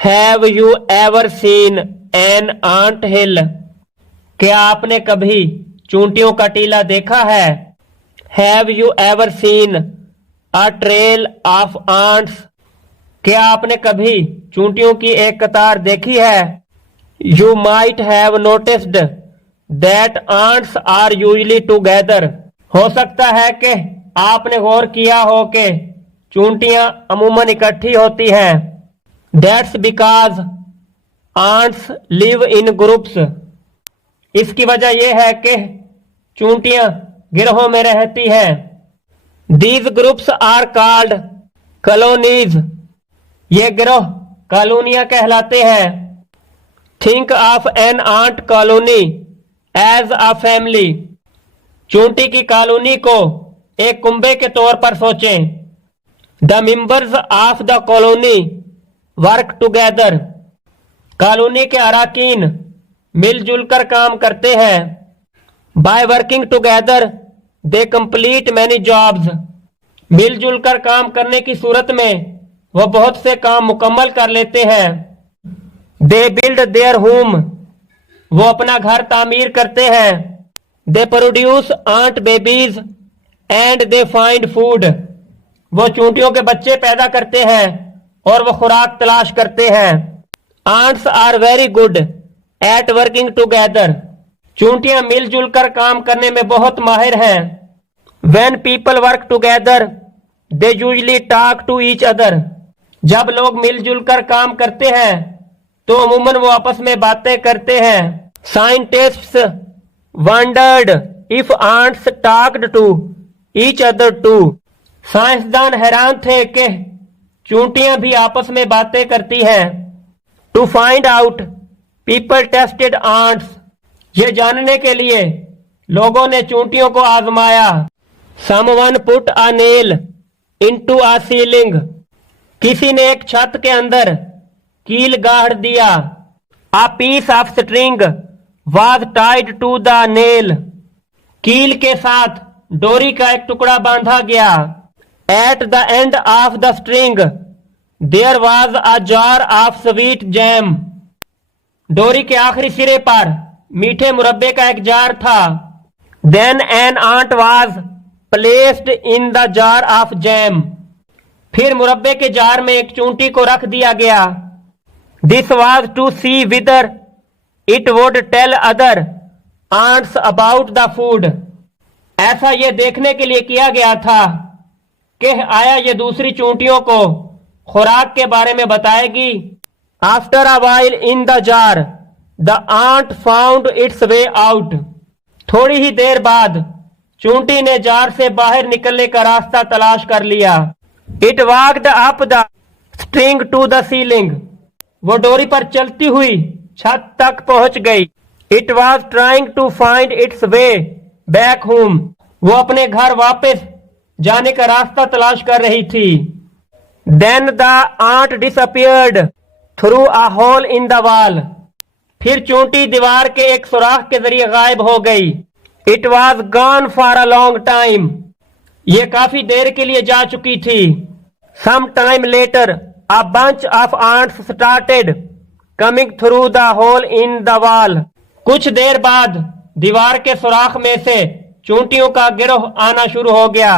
Have you ever seen an ant hill? क्या आपने कभी चूंटियों का टीला देखा है? Have you ever seen a trail of ants? क्या आपने कभी चूंटियों की एक कतार देखी है? You might have noticed that ants are usually together? हो सकता है कि आपने गौर किया हो कि चूंटियां अमूमन इकट्ठी होती हैं। That's because ants live in groups. इसकी वजह यह है कि चूंटियां गिरोहों में रहती हैं। These groups are called colonies. ये गिरोह कॉलोनियां कहलाते हैं। Think of an ant colony as a family. चूंटी की कॉलोनी को एक कुंबे के तौर पर सोचें। The members of the colony work together. Colony के अराकीन मिलजुल कर काम करते हैं। By working together they complete many jobs. मिलजुल कर काम करने की सूरत में वह बहुत से काम मुकम्मल कर लेते हैं। They build their home. वो अपना घर तामीर करते हैं। They produce ant babies and they find food. वो चूंटियों के बच्चे पैदा करते हैं और वो खुराक तलाश करते हैं। Ants are very good at working together. चूंटियां मिलजुल कर काम करने में बहुत माहिर हैं। When people work together, they usually talk to each other. जब लोग मिलजुल कर काम करते हैं तो अमूमन वो आपस में बातें करते हैं। Scientists wondered if ants talked to each other too. साइंसदान हैरान थे कि चूंटियां भी आपस में बातें करती हैं। To find out, people tested ants. ये जानने के लिए लोगों ने चूंटियों को आजमाया। Someone put a nail into a ceiling. किसी ने एक छत के अंदर कील गाड़ दिया। A piece of string was tied to the nail. कील के साथ डोरी का एक टुकड़ा बांधा गया। At the end of the string there was a jar of sweet jam. डोरी के आखिरी सिरे पर मीठे मुरब्बे का एक जार था। Then an ant was placed in the jar of jam. फिर मुरब्बे के जार में एक चूंटी को रख दिया गया। This was to see whether it would tell other ants about the food. ऐसा ये देखने के लिए किया गया था कि आया ये दूसरी चूंटियों को खुराक के बारे में बताएगी। After a while in the jar, the ant found its way out. थोड़ी ही देर बाद चूंटी ने जार से बाहर निकलने का रास्ता तलाश कर लिया। It walked up the string to the ceiling. वो डोरी पर चलती हुई छत तक पहुंच गई। It was trying to find its way back home. वो अपने घर वापस जाने का रास्ता तलाश कर रही थी। Then the ant disappeared through a hole in the wall. फिर चूंटी दीवार के एक सुराख के जरिए गायब हो गई। It was gone for a long time. ये काफी देर के लिए जा चुकी थी। Some time later, a bunch of ants started coming through the hole in the wall. कुछ देर बाद दीवार के सुराख में से चूंटियों का गिरोह आना शुरू हो गया।